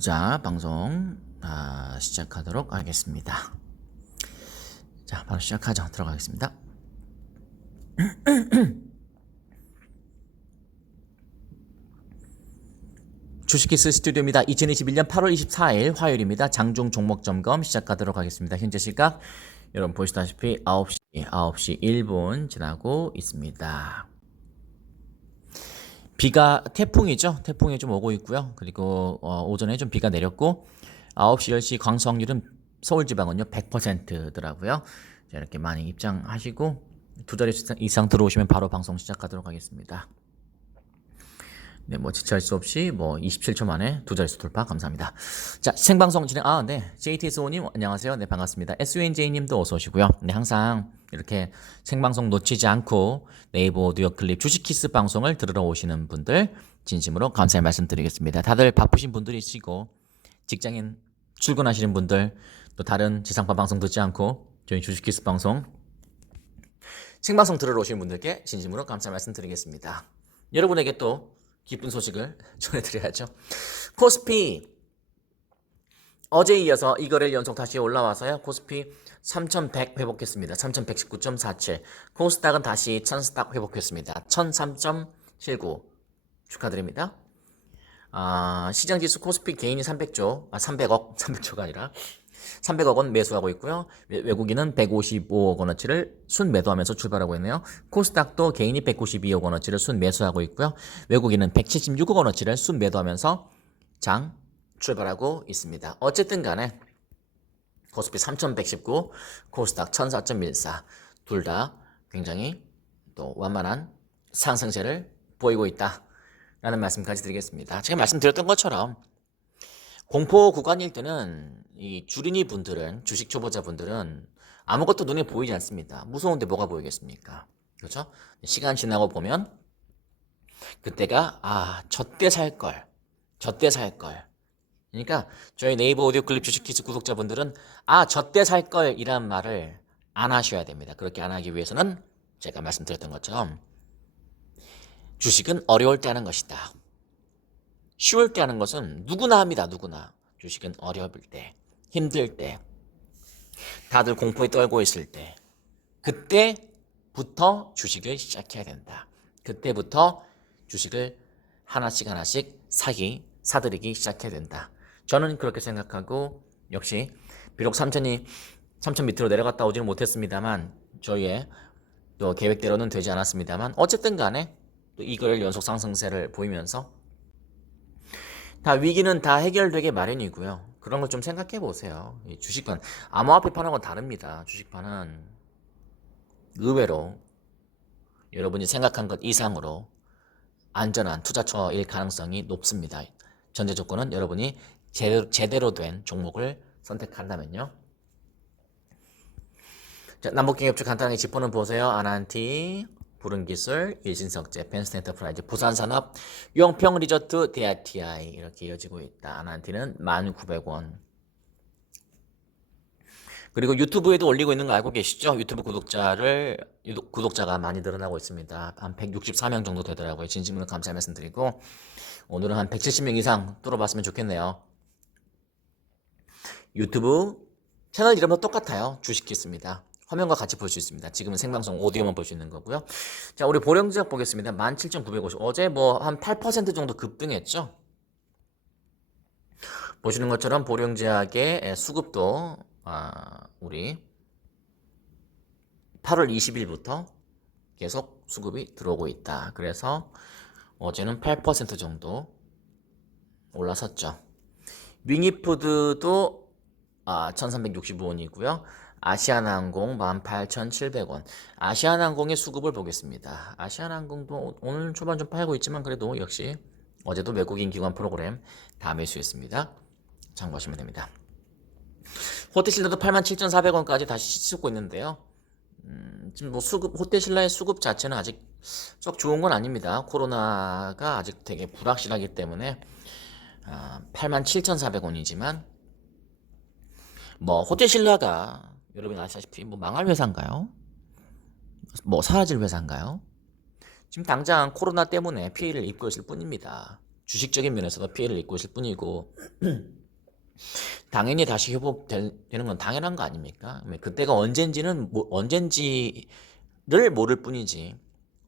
자, 방송 시작하도록 하겠습니다. 자, 바로 시작하죠. 들어가겠습니다. 주식키스 스튜디오입니다. 2021년 8월 24일 화요일입니다. 장중 종목 점검 시작하도록 하겠습니다. 현재 시각 여러분 보시다시피 9시 1분 지나고 있습니다. 비가 태풍이죠. 태풍이 좀 오고 있고요. 그리고 오전에 좀 비가 내렸고 9시 10시 광수 확률은 서울 지방은요 100%더라고요. 자, 이렇게 많이 입장하시고 두 자리 이상 들어오시면 바로 방송 시작하도록 하겠습니다. 네, 뭐 지체할 수 없이 27초 만에 두 자릿수 돌파 감사합니다. 자, 생방송 진행. 네. JTSO님 안녕하세요. 네, 반갑습니다. SUNJ님도 어서 오시고요. 네, 항상 이렇게 생방송 놓치지 않고 네이버 오디오 클립 주식키스 방송을 들으러 오시는 분들 진심으로 감사의 말씀드리겠습니다. 다들 바쁘신 분들이시고 직장인 출근하시는 분들 또 다른 지상파 방송 듣지 않고 저희 주식키스 방송 생방송 들으러 오시는 분들께 진심으로 감사의 말씀드리겠습니다. 여러분에게 또 기쁜 소식을 전해드려야죠. 코스피 어제 이어서 이거래일 연속 다시 올라와서요. 코스피 3100 회복했습니다. 3119.47. 코스닥은 다시 1000스닥 회복했습니다. 1003.79 축하드립니다. 시장지수 코스피 개인이 300조가 아니라 300억 원 매수하고 있고요. 외국인은 155억 원어치를 순매도하면서 출발하고 있네요. 코스닥도 개인이 192억 원어치를 순매수하고 있고요. 외국인은 176억 원어치를 순매도하면서 장 출발하고 있습니다. 어쨌든 간에 코스피 3119, 코스닥 1004.14 둘 다 굉장히 또 완만한 상승세를 보이고 있다라는 말씀까지 드리겠습니다. 제가 말씀드렸던 것처럼 공포 구간일 때는 이 주린이 분들은, 주식 초보자 분들은 아무것도 눈에 보이지 않습니다. 무서운데 뭐가 보이겠습니까? 그렇죠? 시간 지나고 보면 그때가 저때 살 걸. 그러니까 저희 네이버 오디오 클립 주식키스 구독자분들은 저때 살 걸 이란 말을 안 하셔야 됩니다. 그렇게 안 하기 위해서는 제가 말씀드렸던 것처럼 주식은 어려울 때 하는 것이다. 쉬울 때 하는 것은 누구나 합니다. 누구나. 주식은 어려울 때, 힘들 때, 다들 공포에 떨고 있을 때, 그때부터 주식을 시작해야 된다. 그때부터 주식을 하나씩 사들이기 시작해야 된다. 저는 그렇게 생각하고 역시 비록 3천 밑으로 내려갔다 오지는 못했습니다만 저희의 또 계획대로는 되지 않았습니다만 어쨌든 간에 또 이거를 연속 상승세를 보이면서 다 위기는 다 해결되게 마련이고요. 그런 걸 좀 생각해 보세요. 이 주식판 암호화폐 파는 건 다릅니다. 주식판은 의외로 여러분이 생각한 것 이상으로 안전한 투자처일 가능성이 높습니다. 전제 조건은 여러분이 제대로 된 종목을 선택한다면요. 자, 남북경협주 간단하게 짚어는 보세요. 아난티, 부른기술, 일신석재, 펜스텐터프라이즈, 부산산업, 용평리조트, 대아TI 이렇게 이어지고 있다. 아난티는 1,900원. 그리고 유튜브에도 올리고 있는 거 알고 계시죠? 유튜브 구독자가 많이 늘어나고 있습니다. 한 164명 정도 되더라고요. 진심으로 감사 말씀드리고 오늘은 한 170명 이상 뚫어봤으면 좋겠네요. 유튜브 채널 이름도 똑같아요. 주식키스입니다. 화면과 같이 볼 수 있습니다. 지금은 생방송 오디오만 볼 수 있는 거고요. 자, 우리 보령지역 보겠습니다. 17,950. 어제 한 8% 정도 급등했죠? 보시는 것처럼 보령지역의 수급도 우리 8월 20일부터 계속 수급이 들어오고 있다. 그래서 어제는 8% 정도 올라섰죠. 윙이푸드도 1365원이고요. 아시아나항공 18,700원. 아시아나항공의 수급을 보겠습니다. 아시아나항공도 오늘 초반 좀 팔고 있지만 그래도 역시 어제도 외국인 기관 프로그램 다 매수했습니다. 참고하시면 됩니다. 호텔신라도 87,400원까지 다시 씻고 있는데요. 지금 호텔신라의 수급 자체는 아직 썩 좋은 건 아닙니다. 코로나가 아직 되게 불확실하기 때문에 87,400원이지만 호텔신라가 여러분이 아시다시피 망할 회사인가요? 사라질 회사인가요? 지금 당장 코로나 때문에 피해를 입고 있을 뿐입니다. 주식적인 면에서도 피해를 입고 있을 뿐이고 당연히 다시 회복되는 건 당연한 거 아닙니까? 그때가 언젠지를 모를 뿐이지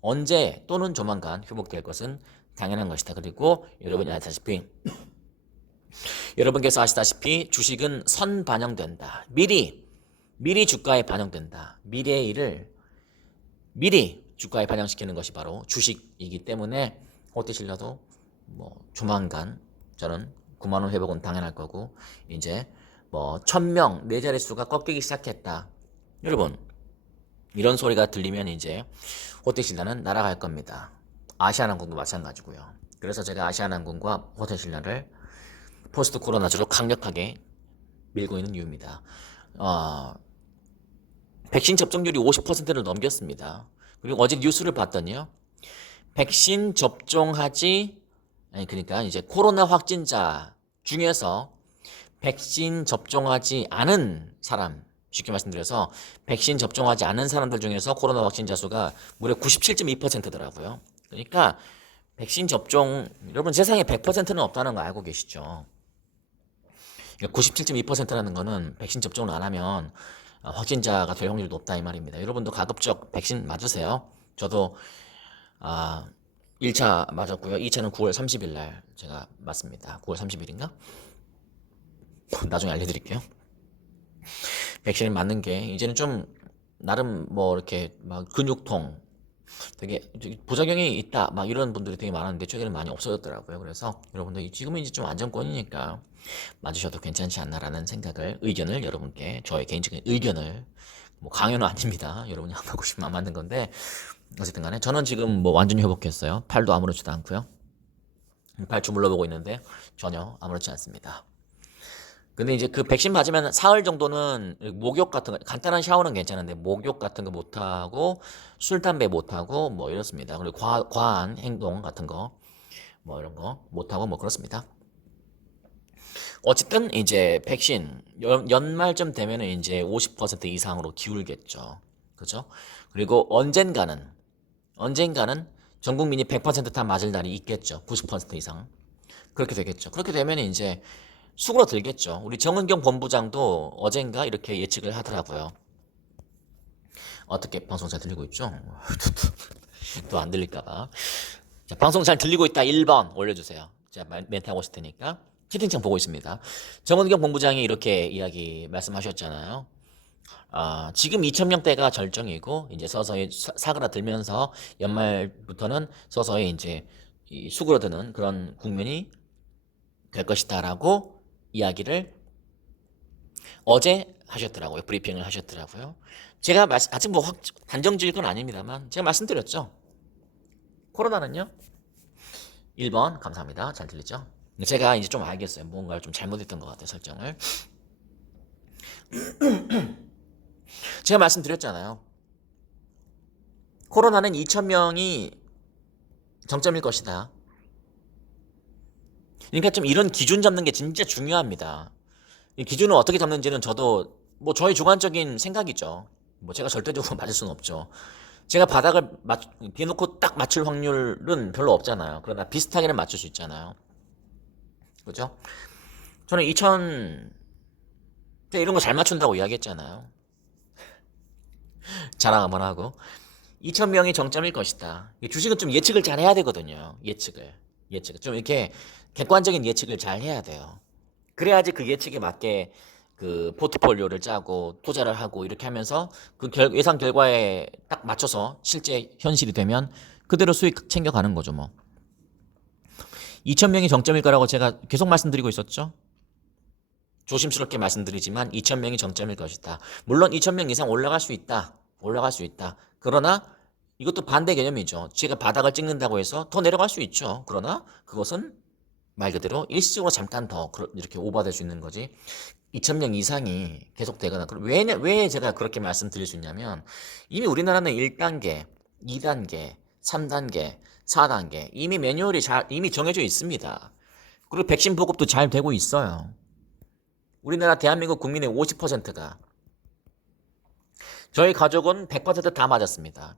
언제 또는 조만간 회복될 것은 당연한 것이다. 그리고 여러분께서 아시다시피 주식은 선반영된다. 미리 주가에 반영된다. 미래의 일을 미리 주가에 반영시키는 것이 바로 주식이기 때문에 호텔신라도 뭐 조만간 저는 9만 원 회복은 당연할 거고 이제 뭐 1000명 네 자릿수가 꺾이기 시작했다. 여러분 이런 소리가 들리면 이제 호텔신라는 날아갈 겁니다. 아시아나항공도 마찬가지고요. 그래서 제가 아시아나항공과 호텔신라를 포스트 코로나주로 강력하게 밀고 있는 이유입니다. 백신 접종률이 50%를 넘겼습니다. 그리고 어제 뉴스를 봤더니요. 백신 접종하지 아니 그러니까 이제 코로나 확진자 중에서 백신 접종하지 않은 사람 쉽게 말씀드려서 백신 접종하지 않은 사람들 중에서 코로나 확진자 수가 무려 97.2%더라고요. 그러니까 백신 접종 여러분 세상에 100%는 없다는 거 알고 계시죠? 97.2%라는 거는 백신 접종을 안 하면 확진자가 될 확률이 높다 이 말입니다. 여러분도 가급적 백신 맞으세요. 저도 1차 맞았고요. 2차는 9월 30일 날 제가 맞습니다. 9월 30일인가? 나중에 알려드릴게요. 백신을 맞는 게 이제는 좀 나름 뭐 이렇게 막 근육통 되게 부작용이 있다 막 이런 분들이 되게 많았는데 최근에 많이 없어졌더라고요. 그래서 여러분들 지금은 이제 좀 안정권이니까 맞으셔도 괜찮지 않나라는 의견을 여러분께 저의 개인적인 의견을 뭐 강요는 아닙니다. 여러분이 안 받고 싶으면 안 맞는 건데 어쨌든 간에 저는 지금 뭐 완전히 회복했어요. 팔도 아무렇지도 않고요. 팔 주물러 보고 있는데 전혀 아무렇지 않습니다. 근데 이제 그 백신 맞으면 사흘 정도는 목욕 같은 거 간단한 샤워는 괜찮은데 목욕 같은 거 못하고 술 담배 못하고 뭐 이렇습니다. 그리고 과한 행동 같은 거 뭐 이런 거 못하고 뭐 그렇습니다. 어쨌든 이제 백신 연말쯤 되면은 이제 50% 이상으로 기울겠죠. 그죠? 그리고 언젠가는 전 국민이 100%다 맞을 날이 있겠죠. 90% 이상. 그렇게 되겠죠. 그렇게 되면 이제 수그러들겠죠. 우리 정은경 본부장도 어젠가 이렇게 예측을 하더라고요. 어떻게 방송 잘 들리고 있죠? 또 안 들릴까봐. 자, 방송 잘 들리고 있다 1번 올려주세요. 제가 멘트 하고 있을 테니까. 채팅창 보고 있습니다. 정은경 본부장이 이렇게 말씀하셨잖아요. 지금 2,000명대가 절정이고 이제 서서히 사그라들면서 연말부터는 서서히 이제 수그러드는 그런 국면이 될 것이다라고 이야기를 어제 하셨더라고요. 브리핑을 하셨더라고요. 제가 아직 뭐 단정 지을 건 아닙니다만 제가 말씀드렸죠. 코로나는요. 1번 감사합니다. 잘 들리죠? 제가 이제 좀 알겠어요. 뭔가를 좀 잘못했던 것 같아요. 설정을. 제가 말씀드렸잖아요. 코로나는 2,000명이 정점일 것이다. 그러니까 좀 이런 기준 잡는 게 진짜 중요합니다. 이 기준을 어떻게 잡는지는 저도 뭐 저의 주관적인 생각이죠. 뭐 제가 절대적으로 맞을 수는 없죠. 제가 바닥을 비놓고 딱 맞출 확률은 별로 없잖아요. 그러나 비슷하게는 맞출 수 있잖아요. 그죠? 저는 2000 이런 거 잘 맞춘다고 이야기했잖아요. 자랑 한번 하고 2,000명이 정점일 것이다. 주식은 좀 예측을 잘 해야 되거든요. 예측을 좀 이렇게 객관적인 예측을 잘 해야 돼요. 그래야지 그 예측에 맞게 그 포트폴리오를 짜고 투자를 하고 이렇게 하면서 그 예상 결과에 딱 맞춰서 실제 현실이 되면 그대로 수익 챙겨가는 거죠 뭐. 2,000명이 정점일 거라고 제가 계속 말씀드리고 있었죠. 조심스럽게 말씀드리지만 2,000명이 정점일 것이다. 물론 2,000명 이상 올라갈 수 있다. 그러나 이것도 반대 개념이죠. 제가 바닥을 찍는다고 해서 더 내려갈 수 있죠. 그러나 그것은 말 그대로 일시적으로 잠깐 더 이렇게 오버될 수 있는 거지. 2,000명 이상이 계속되거나 왜 제가 그렇게 말씀드릴 수 있냐면 이미 우리나라는 1단계, 2단계, 3단계, 4단계 이미 매뉴얼이 이미 정해져 있습니다. 그리고 백신 보급도 잘 되고 있어요. 우리나라 대한민국 국민의 50%가 저희 가족은 100%다 맞았습니다.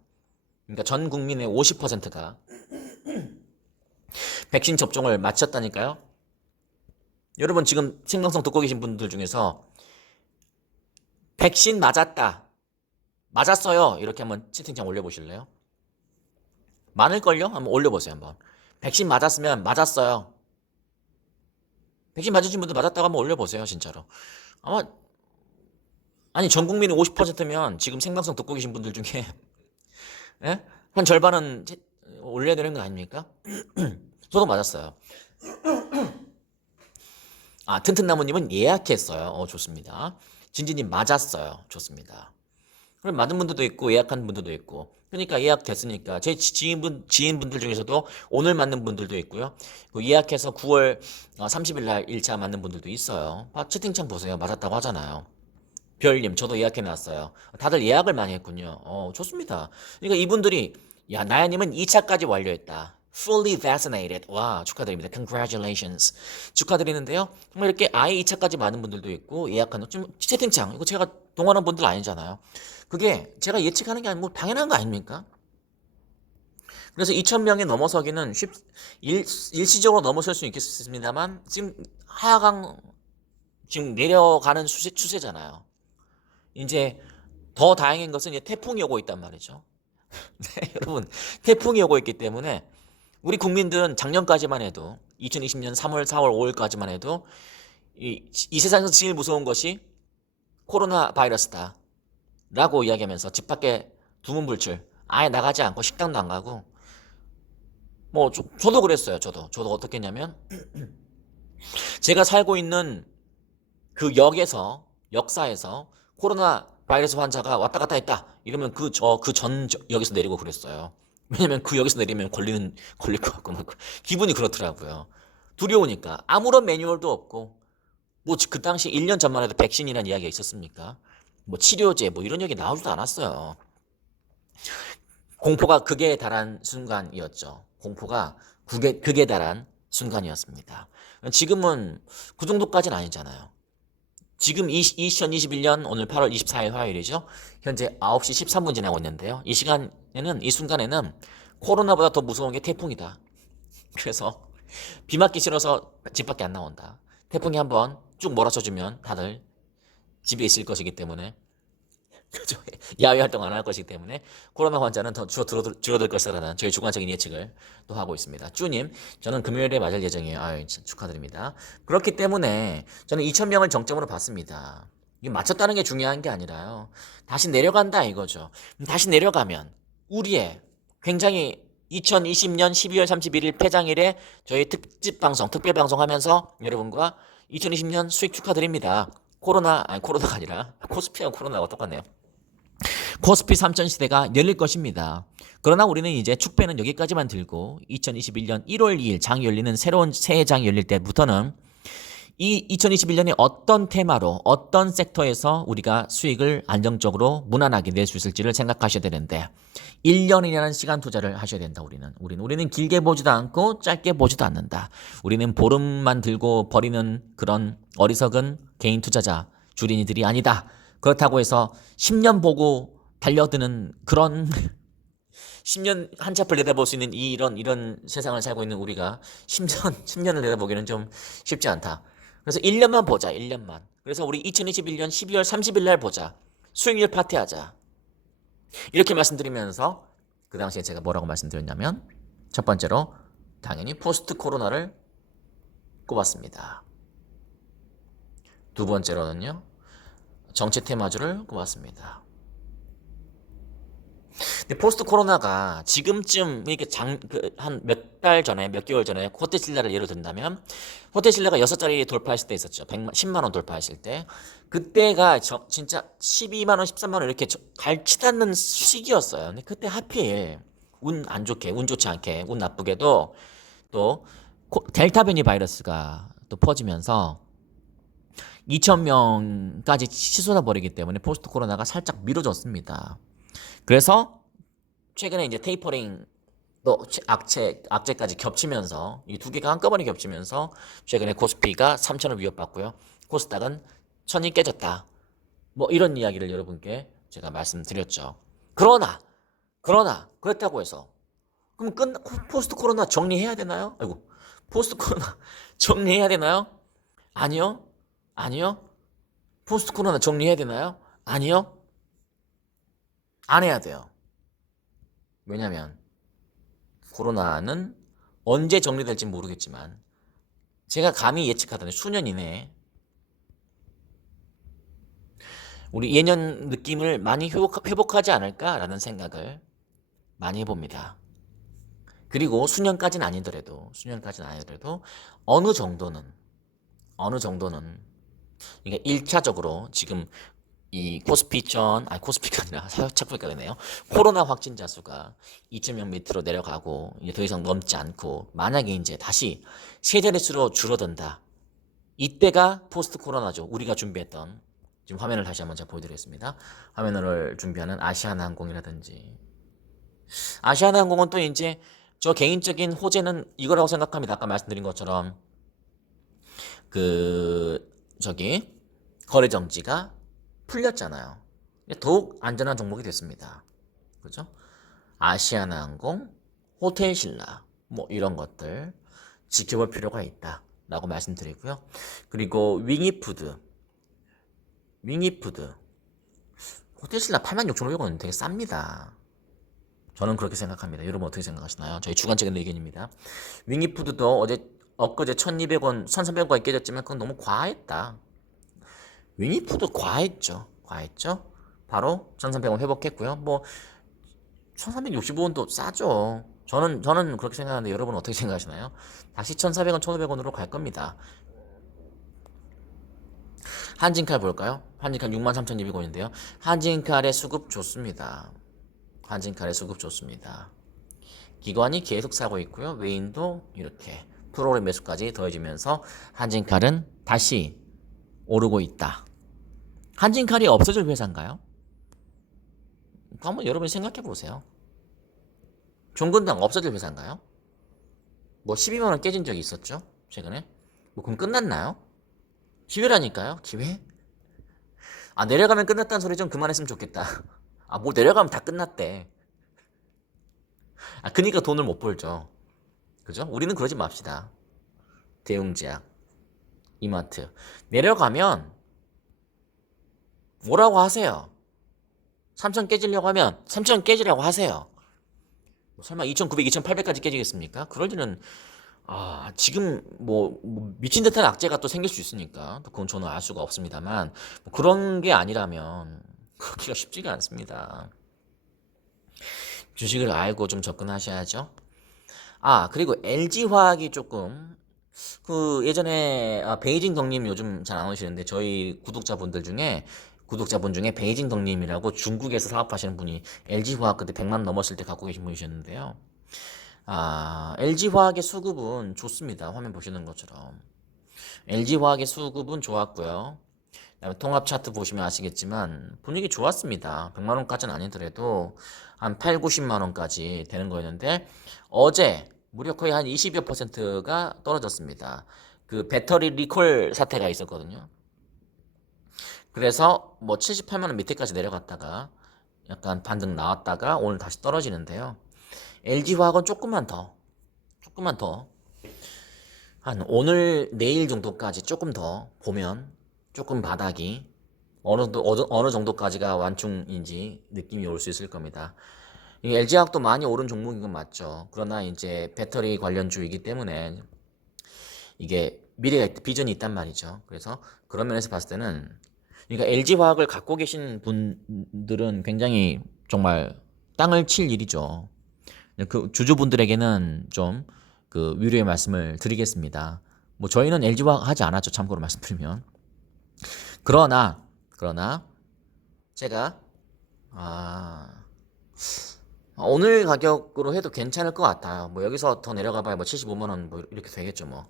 그러니까 전 국민의 50%가 백신 접종을 마쳤다니까요. 여러분 지금 생방송 듣고 계신 분들 중에서 백신 맞았다, 맞았어요, 이렇게 한번 채팅창 올려보실래요? 많을걸요? 한번 올려보세요. 한번 백신 맞았으면 맞았어요, 백신 맞으신 분들 맞았다고 한번 올려보세요. 진짜로 아마, 아니 전 국민이 50%면 지금 생방송 듣고 계신 분들 중에 예? 한 절반은 올려야 되는 거 아닙니까? 저도 맞았어요. 아, 튼튼나무님은 예약했어요. 좋습니다. 진지님 맞았어요. 좋습니다. 그럼 맞은 분들도 있고 예약한 분들도 있고. 그러니까 예약됐으니까 제 지인분들 중에서도 오늘 맞는 분들도 있고요. 예약해서 9월 30일 날 1차 맞는 분들도 있어요. 채팅창 보세요. 맞았다고 하잖아요. 별님, 저도 예약해놨어요. 다들 예약을 많이 했군요. 좋습니다. 그러니까 이분들이, 야, 나야님은 2차까지 완료했다. Fully vaccinated. 와, 축하드립니다. Congratulations. 축하드리는데요. 정말 이렇게 아예 2차까지 많은 분들도 있고, 예약한, 좀, 채팅창. 이거 제가 동원한 분들 아니잖아요. 그게 제가 예측하는 게 아니고, 당연한 거 아닙니까? 그래서 2,000명이 넘어서기는 일시적으로 넘어설 수 있겠습니다만, 지금 하강, 지금 내려가는 추세잖아요. 이제 더 다행인 것은 이제 태풍이 오고 있단 말이죠. 네, 여러분, 태풍이 오고 있기 때문에 우리 국민들은 작년까지만 해도 2020년 3월, 4월, 5월까지만 해도 이 세상에서 제일 무서운 것이 코로나 바이러스다 라고 이야기하면서 집 밖에 두문불출, 아예 나가지 않고 식당도 안 가고, 뭐 저도 그랬어요. 저도 어떻게 했냐면 제가 살고 있는 그 역사에서 코로나 바이러스 환자가 왔다 갔다 했다, 이러면 그 전 역에서 내리고 그랬어요. 왜냐면 그 역에서 내리면 걸릴 것 같고 막 기분이 그렇더라고요. 두려우니까. 아무런 매뉴얼도 없고, 뭐 그 당시 1년 전만 해도 백신이라는 이야기가 있었습니까? 뭐 치료제 뭐 이런 얘기 나오지도 않았어요. 공포가 극에 달한 순간이었죠. 공포가 극에 달한 순간이었습니다. 지금은 그 정도까지는 아니잖아요. 지금 2021년 오늘 8월 24일 화요일이죠. 현재 9시 13분 지나고 있는데요. 이 순간에는 코로나보다 더 무서운 게 태풍이다. 그래서 비 맞기 싫어서 집 밖에 안 나온다. 태풍이 한번 쭉 몰아쳐주면 다들 집에 있을 것이기 때문에, 그죠? 야외 활동 안 할 것이기 때문에 코로나 환자는 더 줄어들 것이라는 저희 주관적인 예측을 또 하고 있습니다. 쭈님, 저는 금요일에 맞을 예정이에요. 아유, 축하드립니다. 그렇기 때문에 저는 2,000명을 정점으로 봤습니다. 이게 맞췄다는 게 중요한 게 아니라요, 다시 내려간다 이거죠. 다시 내려가면 우리의 굉장히 2020년 12월 31일 폐장일에 저희 특별 방송 하면서 여러분과 2020년 수익 축하드립니다. 코로나가 아니라 코스피하고 코로나가 똑같네요. 코스피 3000 시대가 열릴 것입니다. 그러나 우리는 이제 축배는 여기까지만 들고 2021년 1월 2일 장이 열리는 새로운 새해 장이 열릴 때부터는 이 2021년에 어떤 테마로 어떤 섹터에서 우리가 수익을 안정적으로 무난하게 낼 수 있을지를 생각하셔야 되는데, 1년이라는 시간 투자를 하셔야 된다. 우리는 길게 보지도 않고 짧게 보지도 않는다. 우리는 보름만 들고 버리는 그런 어리석은 개인 투자자 주린이들이 아니다. 그렇다고 해서 10년 보고 달려드는 그런 10년 한참을 내다볼 수 있는 이런 세상을 살고 있는 우리가 10년을 내다보기는 좀 쉽지 않다. 그래서 1년만 보자, 1년만. 그래서 우리 2021년 12월 30일 날 보자. 수익률 파티하자. 이렇게 말씀드리면서 그 당시에 제가 뭐라고 말씀드렸냐면, 첫 번째로 당연히 포스트 코로나를 꼽았습니다. 두 번째로는요, 정치 테마주를 꼽았습니다. 근데 포스트 코로나가 지금쯤 이렇게 한 몇 개월 전에 호텔신라를 예로 든다면, 호텔신라가 6자리 돌파했을 때 있었죠. 10만 원 돌파했을 때. 그때가 진짜 12만 원, 13만 원 이렇게 갈치 않는 시기였어요. 근데 그때 하필 운 좋지 않게, 운 나쁘게도 또 델타 변이 바이러스가 또 퍼지면서 2,000명까지 치솟아 버리기 때문에 포스트 코로나가 살짝 미뤄졌습니다. 그래서 최근에 이제 테이퍼링 또 악재까지 겹치면서, 이 두 개가 한꺼번에 겹치면서 최근에 코스피가 3,000을 위협받고요. 코스닥은 1,000이 깨졌다. 뭐 이런 이야기를 여러분께 제가 말씀드렸죠. 그러나 그렇다고 해서 그럼 포스트 코로나 정리해야 되나요? 아이고, 포스트 코로나 정리해야 되나요? 아니요. 아니요. 포스트 코로나 정리해야 되나요? 아니요. 안 해야 돼요. 왜냐면 코로나는 언제 정리될지 모르겠지만 제가 감히 예측하다니 수년 이내에 우리 예년 느낌을 많이 회복하지 않을까라는 생각을 많이 해봅니다. 그리고 수년까지는 아니더라도 어느 정도는 어느 정도는 그러니까 1차적으로 지금 이 코스피가 아니라 자꾸 헷갈리네요. 코로나 확진자 수가 2.0 밑으로 내려가고 이제 더 이상 넘지 않고 만약에 이제 다시 세 자릿수로 줄어든다. 이때가 포스트 코로나죠. 우리가 준비했던 지금 화면을 다시 한번 제가 보여드리겠습니다. 화면을 준비하는 아시아나항공이라든지 아시아나항공은 또 이제 저 개인적인 호재는 이거라고 생각합니다. 아까 말씀드린 것처럼 그 저기 거래 정지가 풀렸잖아요. 더욱 안전한 종목이 됐습니다. 그죠? 아시아나항공, 호텔신라 뭐 이런 것들 지켜볼 필요가 있다라고 말씀드리고요. 그리고 윙이푸드 호텔신라 86,500원 되게 쌉니다. 저는 그렇게 생각합니다. 여러분 어떻게 생각하시나요? 저희 주관적인 의견입니다. 윙이푸드도 엊그제 1200원, 1300원까지 깨졌지만 그건 너무 과했다. 윙이푸드 과했죠. 바로 1300원 회복했고요. 뭐 1365원도 싸죠. 저는 그렇게 생각하는데 여러분은 어떻게 생각하시나요? 다시 1400원, 1500원으로 갈 겁니다. 한진칼 볼까요? 한진칼 63,200원인데요. 한진칼의 수급 좋습니다. 기관이 계속 사고 있고요. 외인도 이렇게 프로그램 매수까지 더해지면서 한진칼은 다시 오르고 있다. 한진칼이 없어질 회사인가요? 한번 여러분이 생각해 보세요. 종근당 없어질 회사인가요? 뭐 12만원 깨진 적이 있었죠? 최근에? 뭐 그럼 끝났나요? 기회라니까요? 기회? 아, 내려가면 끝났다는 소리 좀 그만했으면 좋겠다. 아, 뭐 내려가면 다 끝났대. 아, 그니까 돈을 못 벌죠. 그죠? 우리는 그러지 맙시다. 대웅제약, 이마트. 내려가면 뭐라고 하세요? 3천 깨지려고 하면 3천 깨지려고 하세요. 뭐 설마 2,900, 2,800까지 깨지겠습니까? 그럴 일은 지금 뭐 미친 듯한 악재가 또 생길 수 있으니까 그건 저는 알 수가 없습니다만 뭐 그런 게 아니라면 그렇기가 쉽지가 않습니다. 주식을 알고 좀 접근하셔야죠. 그리고 LG화학이 조금 그 예전에 베이징 덕님 요즘 잘 안 오시는데 저희 구독자분 중에 베이징 덕님이라고 중국에서 사업하시는 분이 LG화학 그때 100만 넘었을 때 갖고 계신 분이셨는데요. LG화학의 수급은 좋습니다. 화면 보시는 것처럼 LG화학의 수급은 좋았고요. 통합 차트 보시면 아시겠지만 분위기 좋았습니다. 100만 원까지는 아니더라도 한 8, 90만 원까지 되는 거였는데 어제 무려 거의 한 20여 %가 떨어졌습니다. 그 배터리 리콜 사태가 있었거든요. 그래서 뭐 78만 원 밑에까지 내려갔다가 약간 반등 나왔다가 오늘 다시 떨어지는데요. LG화학은 조금만 더 한 오늘 내일 정도까지 조금 더 보면 조금 바닥이 어느 정도까지가 완충인지 느낌이 올 수 있을 겁니다. LG화학도 많이 오른 종목인 건 맞죠. 그러나 이제 배터리 관련주이기 때문에 이게 미래가 비전이 있단 말이죠. 그래서 그런 면에서 봤을 때는 그러니까 LG화학을 갖고 계신 분들은 굉장히 정말 땅을 칠 일이죠. 그 주주분들에게는 좀 그 위로의 말씀을 드리겠습니다. 뭐 저희는 LG화학 하지 않았죠. 참고로 말씀드리면. 그러나 제가 오늘 가격으로 해도 괜찮을 것 같아요. 뭐 여기서 더 내려가봐야 뭐 75만 원 뭐 이렇게 되겠죠. 뭐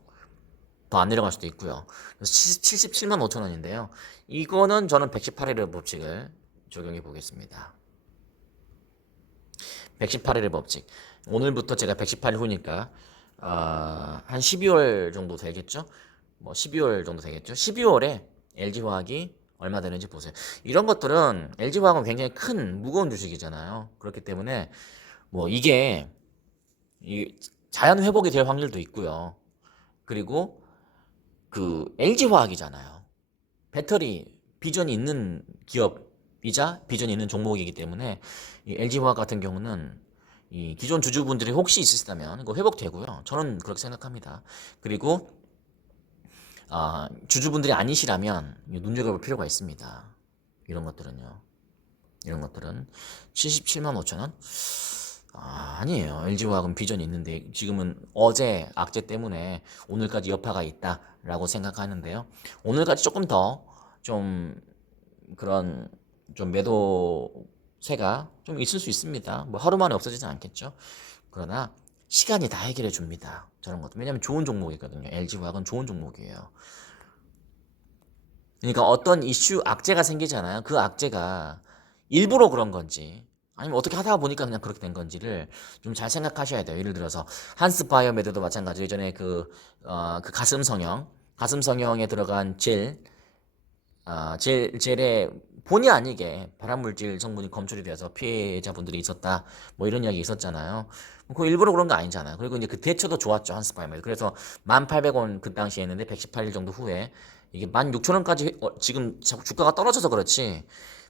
더 안 내려갈 수도 있고요. 그래서 77만 5천 원인데요. 이거는 저는 118일의 법칙을 적용해 보겠습니다. 118일의 법칙. 오늘부터 제가 118일 후니까 한 12월 정도 되겠죠? 뭐 12월 정도 되겠죠? 12월에 LG화학이 얼마 되는지 보세요. 이런 것들은 LG화학은 굉장히 큰 무거운 주식이잖아요. 그렇기 때문에 뭐 이게 자연 회복이 될 확률도 있고요. 그리고 그 LG화학이잖아요. 배터리 비전이 있는 기업이자 비전이 있는 종목이기 때문에 이 LG화학 같은 경우는 이 기존 주주분들이 혹시 있으시다면 이거 회복되고요. 저는 그렇게 생각합니다. 그리고 주주분들이 아니시라면 눈여겨볼 필요가 있습니다. 이런 것들은요. 이런 것들은 77만 5천 원? 아니에요. LG화학은 비전이 있는데 지금은 어제 악재 때문에 오늘까지 여파가 있다라고 생각하는데요. 오늘까지 조금 더 좀 그런 좀 매도세가 좀 있을 수 있습니다. 뭐 하루 만에 없어지진 않겠죠. 그러나 시간이 다 해결해 줍니다. 저런 것도. 왜냐면 좋은 종목이거든요. LG화학은 좋은 종목이에요. 그러니까 어떤 이슈 악재가 생기잖아요. 그 악재가 일부러 그런 건지 아니면 어떻게 하다 보니까 그냥 그렇게 된 건지를 좀 잘 생각하셔야 돼요. 예를 들어서 한스 바이오메드도 마찬가지. 예전에 그 가슴 성형에 들어간 젤에 본의 아니게 발암물질 성분이 검출이 돼서 피해자분들이 있었다. 뭐 이런 이야기 있었잖아요. 그 일부러 그런 거 아니잖아요. 그리고 이제 그 대처도 좋았죠. 한스 바이오메드. 그래서 1,800원 그 당시에 했는데 118일 정도 후에 이게 16,000원까지 지금 주가가 떨어져서 그렇지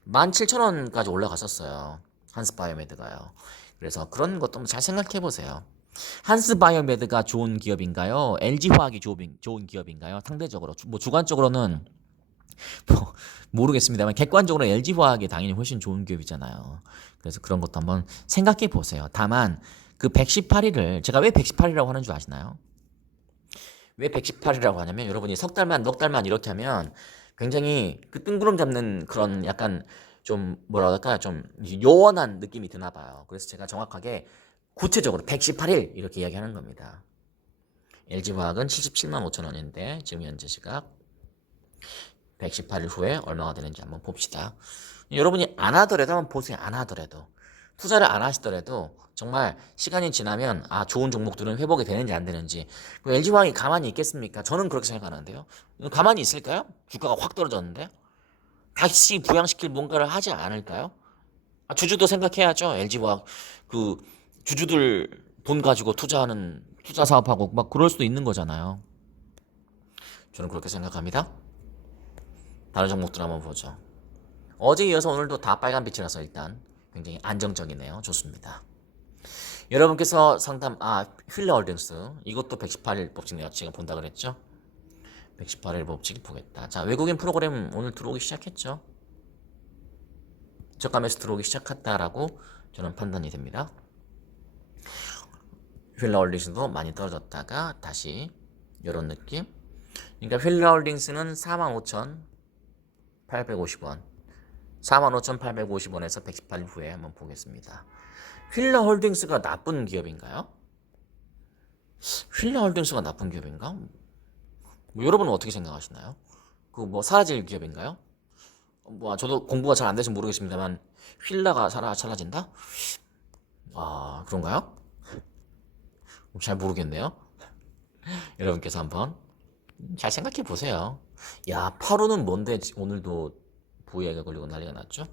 17,000원까지 올라갔었어요. 한스 바이오메드가요. 그래서 그런 것도 한번 잘 생각해 보세요. 한스 바이오메드가 좋은 기업인가요? LG화학이 좋은 기업인가요? 상대적으로 뭐 주관적으로는 뭐 모르겠습니다만 객관적으로 LG화학이 당연히 훨씬 좋은 기업이잖아요. 그래서 그런 것도 한번 생각해 보세요. 다만 그 118일을 제가 왜 118이라고 하는 줄 아시나요? 왜 118이라고 하냐면 여러분이 석 달만 넉 달만 이렇게 하면 굉장히 그 뜬구름 잡는 그런 약간 좀 뭐라 할까 좀 요원한 느낌이 드나 봐요. 그래서 제가 정확하게 구체적으로 118일 이렇게 이야기하는 겁니다. LG화학은 77만 5천 원인데 지금 현재 시각 118일 후에 얼마가 되는지 한번 봅시다. 여러분이 안 하더라도 한번 보세요. 안 하더라도 투자를 안 하시더라도 정말 시간이 지나면 좋은 종목들은 회복이 되는지 안 되는지 LG화학이 가만히 있겠습니까? 저는 그렇게 생각하는데요. 가만히 있을까요? 주가가 확 떨어졌는데 다시 부양시킬 뭔가를 하지 않을까요? 주주도 생각해야죠. LG화학 그 주주들 돈 가지고 투자하는 투자 사업하고 막 그럴 수도 있는 거잖아요. 저는 그렇게 생각합니다. 다른 종목들 한번 보죠. 어제 이어서 오늘도 다 빨간 빛이라서 일단 굉장히 안정적이네요. 좋습니다. 여러분께서 휠러홀딩스 이것도 118일 법칙 내가 지금 본다 그랬죠? 118일 법칙 보겠다. 자, 외국인 프로그램 오늘 들어오기 시작했죠? 저감에서 들어오기 시작했다라고 저는 판단이 됩니다. 휠러홀딩스도 많이 떨어졌다가 다시 이런 느낌. 그러니까 휠러홀딩스는 45,850원 45,850원에서 118일 후에 한번 보겠습니다. 휠러홀딩스가 나쁜 기업인가요? 휠러홀딩스가 나쁜 기업인가? 뭐 여러분은 어떻게 생각하시나요? 그 뭐 사라질 기업인가요? 뭐 저도 공부가 잘 안 돼서 모르겠습니다만 휠라가 사라진다? 그런가요? 잘 모르겠네요. 여러분께서 한번 잘 생각해 보세요. 야, 8호는 뭔데 오늘도 보유액에 걸리고 난리가 났죠?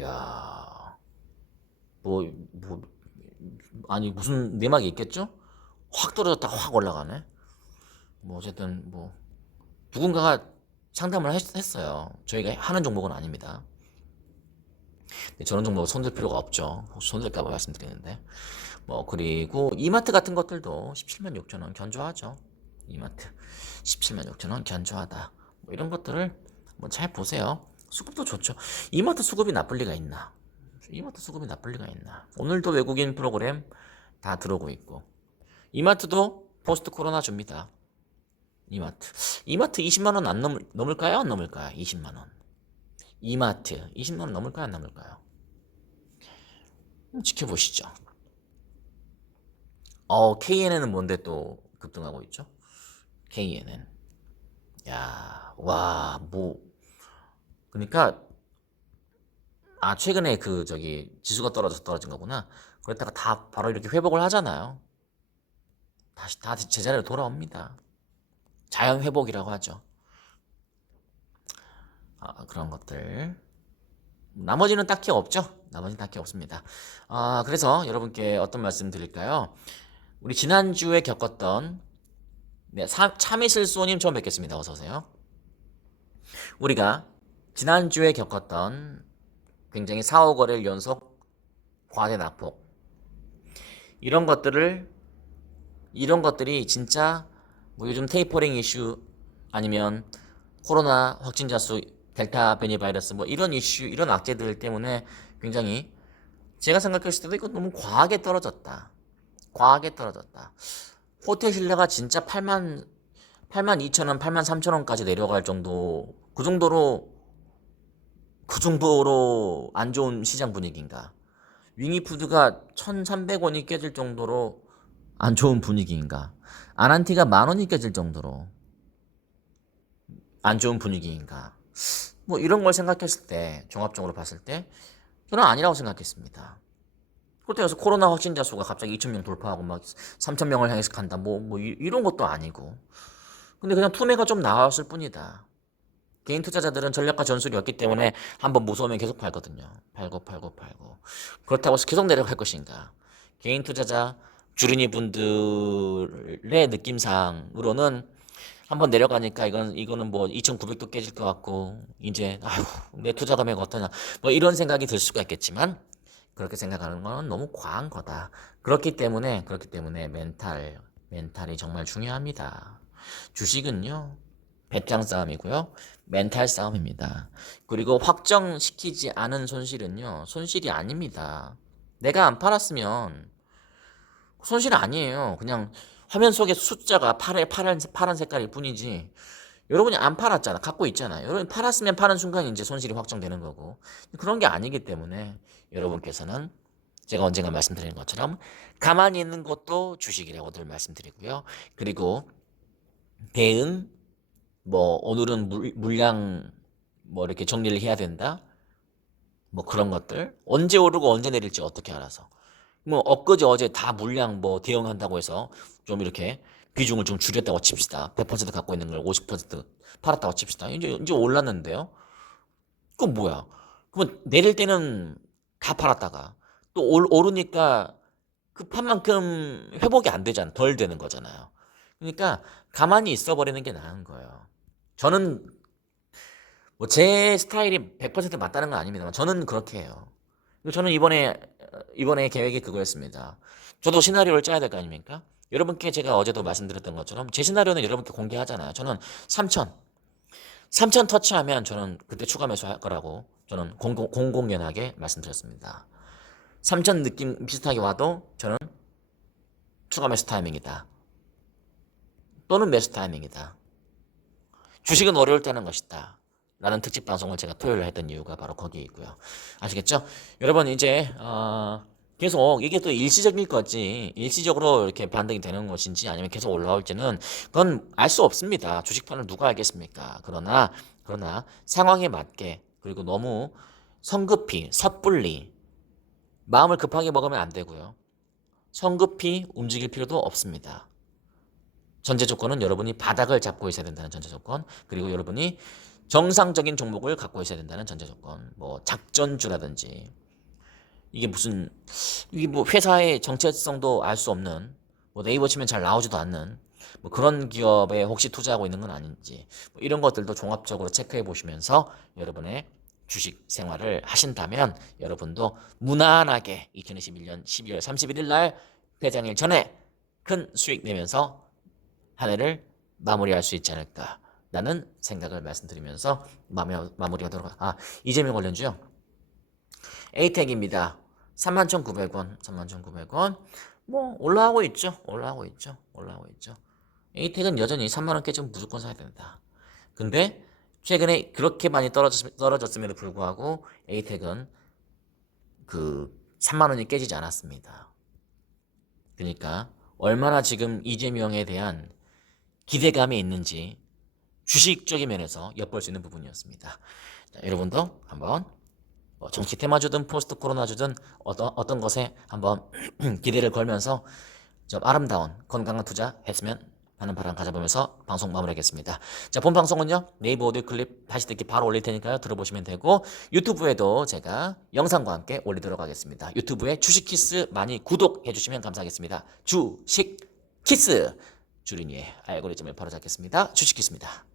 야, 뭐, 아니 무슨 내막이 있겠죠? 확 떨어졌다 확 올라가네. 뭐 어쨌든 뭐 누군가가 상담을 했어요. 저희가 하는 종목은 아닙니다. 저런 종목은 손들 필요가 없죠. 혹시 손들까봐 말씀드리는데. 뭐 그리고 이마트 같은 것들도 17만 6천 원 견조하죠. 이마트 17만 6천 원 견조하다. 뭐 이런 것들을 뭐 잘 보세요. 수급도 좋죠. 이마트 수급이 나쁠 리가 있나? 이마트 수급이 나쁠 리가 있나? 오늘도 외국인 프로그램 다 들어오고 있고 이마트도 포스트 코로나 줍니다. 이마트 20만 원 안 넘을까요? 안 넘을까요? 20만 원. 이마트 20만 원 넘을까요? 안 넘을까요? 지켜보시죠. KNN은 뭔데 또 급등하고 있죠? KNN. 야, 와, 뭐 그러니까 최근에 지수가 떨어진 거구나. 그랬다가 다 바로 이렇게 회복을 하잖아요. 다시 다 제자리로 돌아옵니다. 자연 회복이라고 하죠. 그런 것들. 나머지는 딱히 없죠. 나머지는 딱히 없습니다. 그래서 여러분께 어떤 말씀 드릴까요? 우리 지난주에 겪었던 네, 참이슬소님 처음 뵙겠습니다. 어서 오세요. 우리가 지난주에 겪었던 굉장히 4, 5거래일 연속 과대 낙폭 이런 것들이 진짜 뭐 요즘 테이퍼링 이슈 아니면 코로나 확진자 수 델타 변이 바이러스 뭐 이런 이슈 이런 악재들 때문에 굉장히 제가 생각했을 때도 이거 너무 과하게 떨어졌다. 과하게 떨어졌다. 호텔 신뢰가 진짜 8만 2천 원, 8만 3천 원까지 내려갈 정도 그 정도로 안 좋은 시장 분위기인가? 윙이푸드가 1,300원이 깨질 정도로 안 좋은 분위기인가? 아난티가 10,000원이 깨질 정도로 안 좋은 분위기인가? 뭐 이런 걸 생각했을 때 종합적으로 봤을 때 저는 아니라고 생각했습니다. 그렇다고 해서 코로나 확진자 수가 갑자기 2,000명 돌파하고 막 3,000명을 향해서 간다. 이런 것도 아니고. 근데 그냥 투매가 좀 나왔을 뿐이다. 개인 투자자들은 전략과 전술이 없기 때문에 한번 무서우면 계속 팔거든요. 팔고. 그렇다고 해서 계속 내려갈 것인가? 개인 투자자, 주린이 분들의 느낌상으로는 한번 내려가니까 이거는 뭐 2,900도 깨질 것 같고, 이제, 아휴, 내 투자 금액 어떠냐. 뭐 이런 생각이 들 수가 있겠지만, 그렇게 생각하는 건 너무 과한 거다. 그렇기 때문에 멘탈이 정말 중요합니다. 주식은요, 배짱 싸움이고요. 멘탈 싸움입니다. 그리고 확정시키지 않은 손실은요. 손실이 아닙니다. 내가 안 팔았으면 손실 아니에요. 그냥 화면 속에 숫자가 파란 색깔일 뿐이지. 여러분이 안 팔았잖아. 갖고 있잖아요. 여러분이 팔았으면 파는 순간 이제 손실이 확정되는 거고. 그런 게 아니기 때문에 여러분께서는 제가 언젠가 말씀드리는 것처럼 가만히 있는 것도 주식이라고 늘 말씀드리고요. 그리고 대응 뭐 오늘은 물량 뭐 이렇게 정리를 해야 된다. 뭐 그런 것들 언제 오르고 언제 내릴지 어떻게 알아서 뭐 엊그제 어제 다 물량 뭐 대응한다고 해서 좀 이렇게 비중을 좀 줄였다고 칩시다. 100% 갖고 있는 걸 50% 팔았다고 칩시다. 이제 올랐는데요. 그건 뭐야? 그러면 내릴 때는 다 팔았다가 또 오르니까 그 판만큼 회복이 안 되잖아. 덜 되는 거잖아요. 그러니까 가만히 있어 버리는 게 나은 거예요. 저는 뭐 제 스타일이 100% 맞다는 건 아닙니다만 저는 그렇게 해요. 저는 이번에 계획이 그거였습니다. 저도 시나리오를 짜야 될 거 아닙니까? 여러분께 제가 어제도 말씀드렸던 것처럼 제 시나리오는 여러분께 공개하잖아요. 저는 3천 터치하면 저는 그때 추가 매수할 거라고 저는 공공연하게 말씀드렸습니다. 3천 느낌 비슷하게 와도 저는 추가 매수 타이밍이다. 또는 매수 타이밍이다. 주식은 어려울 때는 것이다. 라는 특집 방송을 제가 토요일에 했던 이유가 바로 거기에 있고요. 아시겠죠? 여러분 이제 계속 이게 또 일시적일 거지 일시적으로 이렇게 반등이 되는 것인지 아니면 계속 올라올지는 그건 알 수 없습니다. 주식판을 누가 알겠습니까? 그러나 상황에 맞게 그리고 너무 성급히 섣불리 마음을 급하게 먹으면 안 되고요. 성급히 움직일 필요도 없습니다. 전제 조건은 여러분이 바닥을 잡고 있어야 된다는 전제 조건, 그리고 여러분이 정상적인 종목을 갖고 있어야 된다는 전제 조건. 뭐 작전주라든지 이게 뭐 회사의 정체성도 알 수 없는 뭐 네이버 치면 잘 나오지도 않는 뭐 그런 기업에 혹시 투자하고 있는 건 아닌지 뭐 이런 것들도 종합적으로 체크해 보시면서 여러분의 주식 생활을 하신다면 여러분도 무난하게 2021년 12월 31일 날 회장일 전에 큰 수익 내면서 한 해를 마무리할 수 있지 않을까라는 생각을 말씀드리면서 마무리하도록 이재명 관련주요. 에이텍입니다. 31,900원, 31,900원. 뭐 올라가고 있죠. 에이텍은 여전히 3만 원 깨지면 무조건 사야 된다. 근데 최근에 그렇게 많이 떨어졌음에도 불구하고 에이텍은 그 3만 원이 깨지지 않았습니다. 그러니까 얼마나 지금 이재명에 대한 기대감이 있는지 주식적인 면에서 엿볼 수 있는 부분이었습니다. 자, 여러분도 한번 정치 테마주든 포스트 코로나주든 어떤 것에 한번 기대를 걸면서 좀 아름다운 건강한 투자 했으면 하는 바람 가져보면서 방송 마무리하겠습니다. 자, 본 방송은요, 네이버 오디오 클립 다시 듣기 바로 올릴 테니까요. 들어보시면 되고, 유튜브에도 제가 영상과 함께 올리도록 하겠습니다. 유튜브에 주식키스 많이 구독해 주시면 감사하겠습니다. 주식키스! 주린이의 알고리즘을 바로잡겠습니다. 주식키스입니다.